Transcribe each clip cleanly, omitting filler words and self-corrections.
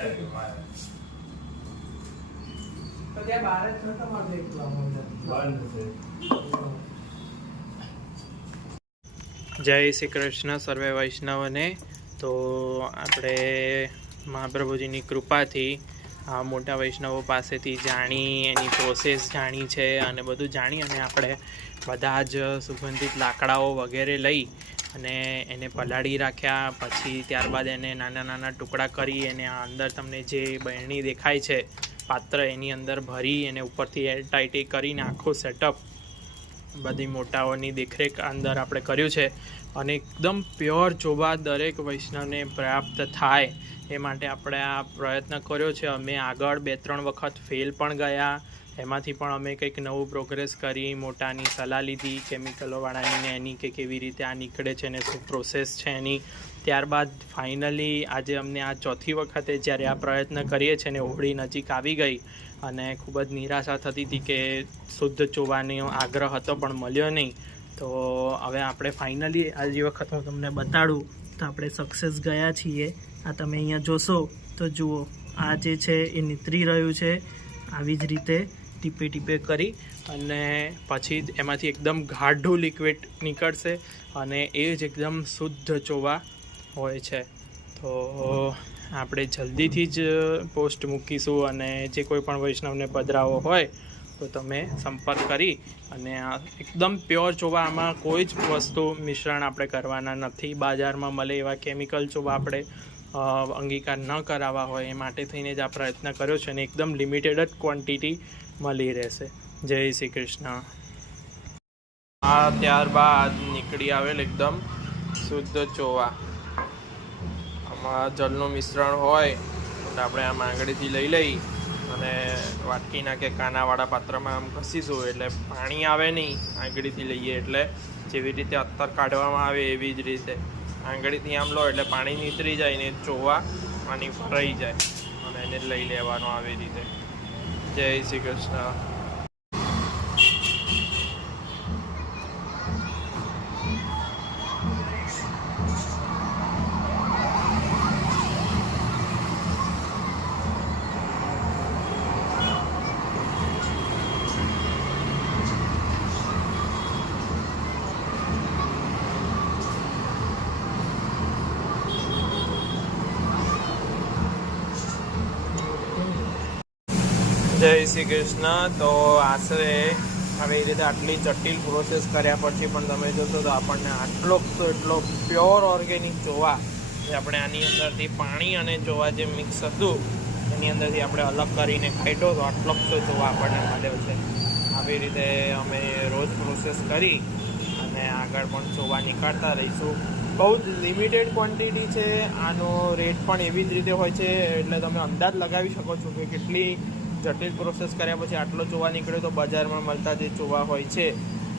જય શ્રી કૃષ્ણ સર્વે વૈષ્ણવને। તો આપણે મહાપ્રભુજીની કૃપાથી આ મોટા વૈષ્ણવો પાસેથી જાણી, એની પ્રોસેસ જાણી છે અને બધું જાણી અને આપણે બધા જ સુગંધિત લાકડાઓ વગેરે લઈ અને એને પલાળી રાખ્યા। પછી ત્યારબાદ એને નાના નાના ટુકડા કરી એને અંદર તમને જે બરણી દેખાય છે પાત્ર એની અંદર ભરી એને ઉપરથી એરટાઈટ કરીને આખું સેટઅપ બધી મોટાઓની દેખરેખ અંદર આપણે કર્યું છે અને એકદમ પ્યોર ચોબા દરેક વૈષ્ણવને પ્રાપ્ત થાય એ માટે આપણે આ પ્રયત્ન કર્યો છે। અમે આગળ 2-3 વખત ફેલ પણ ગયા, એમાંથી પણ અમે કંઈક નવું પ્રોગ્રેસ કરી, મોટાની સલાહ લીધી કેમિકલોવાળાની ને એની કે કેવી રીતે આ નીકળે છે ને શું પ્રોસેસ છે એની। ત્યારબાદ ફાઇનલી આજે અમને આ 4થી વખતે જ્યારે આ પ્રયત્ન કરીએ છીએ ને હોળી નજીક આવી ગઈ અને ખૂબ જ નિરાશા થતી હતી કે શુદ્ધ ચોવાનો આગ્રહ હતો પણ મળ્યો નહીં। તો હવે આપણે ફાઇનલી આજે વખત હું તમને બતાડું તો આપણે સક્સેસ ગયા છીએ। આ તમે અહીંયા જોશો તો જુઓ આ જે છે એ નીતરી રહ્યું છે આવી જ રીતે ટીપે ટીપે કરી અને પછી એમાંથી એકદમ ગાઢું લિક્વિડ નીકળશે અને એ જ એકદમ શુદ્ધ ચોવા હોય છે। તો આપણે જલ્દીથી જ પોસ્ટ મૂકીશું અને જે કોઈ પણ વૈષ્ણવને પધરાવો હોય તો તમે સંપર્ક કરી અને આ એકદમ પ્યોર ચોવા, આમાં કોઈ જ વસ્તુ મિશ્રણ આપણે કરવાના નથી। બજારમાં મળે એવા કેમિકલ ચોવા આપણે અંગીકાર ન કરાવવા હોય એ માટે થઈને જ આ પ્રયત્ન કર્યો છે અને એકદમ લિમિટેડ જ ક્વોન્ટિટી મળી રહેશે। જય શ્રી કૃષ્ણ। આ ત્યારબાદ નીકળી આવેલ એકદમ શુદ્ધ ચોવા, આમાં જળનું મિશ્રણ હોય તો આપણે આમ આંગળીથી લઈ અને વાટકીના કે કાનાવાળા પાત્રમાં આમ ઘસીશું એટલે પાણી આવે નહીં। આંગળીથી લઈએ એટલે જેવી રીતે અત્તર કાઢવામાં આવે એવી જ રીતે આંગળીથી આમ લો એટલે પાણી નીતરી જાય ને ચોવા આની ફરાઈ જાય અને એને લઈ લેવાનો આવી રીતે। જય શ્રી કૃષ્ણ। જય શ્રી કૃષ્ણ। તો આશરે હવે એ રીતે આટલી જટિલ પ્રોસેસ કર્યા પછી પણ તમે જોશો તો આપણને આટલો એટલો પ્યોર ઓર્ગેનિક ચોવા જે આપણે આની અંદરથી પાણી અને ચોવા જે મિક્સ હતું એની અંદરથી આપણે અલગ કરીને કાઢ્યો તો આટલો ચોવા આપણને મળ્યો છે। આવી રીતે અમે રોજ પ્રોસેસ કરી અને આગળ પણ ચોવા નીકાળતા રહીશું। બહુ જ લિમિટેડ ક્વોન્ટિટી છે, આનો રેટ પણ એવી જ રીતે હોય છે એટલે તમે અંદાજ લગાવી શકો છો કે કેટલી જટિલ પ્રોસેસ કર્યા પછી આટલો ચોવા નીકળ્યો તો બજારમાં મળતા જે ચોવા હોય છે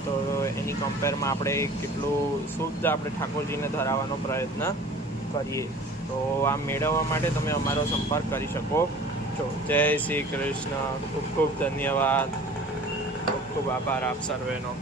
તો એની કમ્પેરમાં આપણે કેટલું શુદ્ધ આપણે ઠાકોરજીને ધરાવવાનો પ્રયત્ન કરીએ। તો આ મેળવવા માટે તમે અમારો સંપર્ક કરી શકો છો। જય શ્રી કૃષ્ણ। ખૂબ ખૂબ ધન્યવાદ, ખૂબ ખૂબ આભાર આપ સર્વેનો।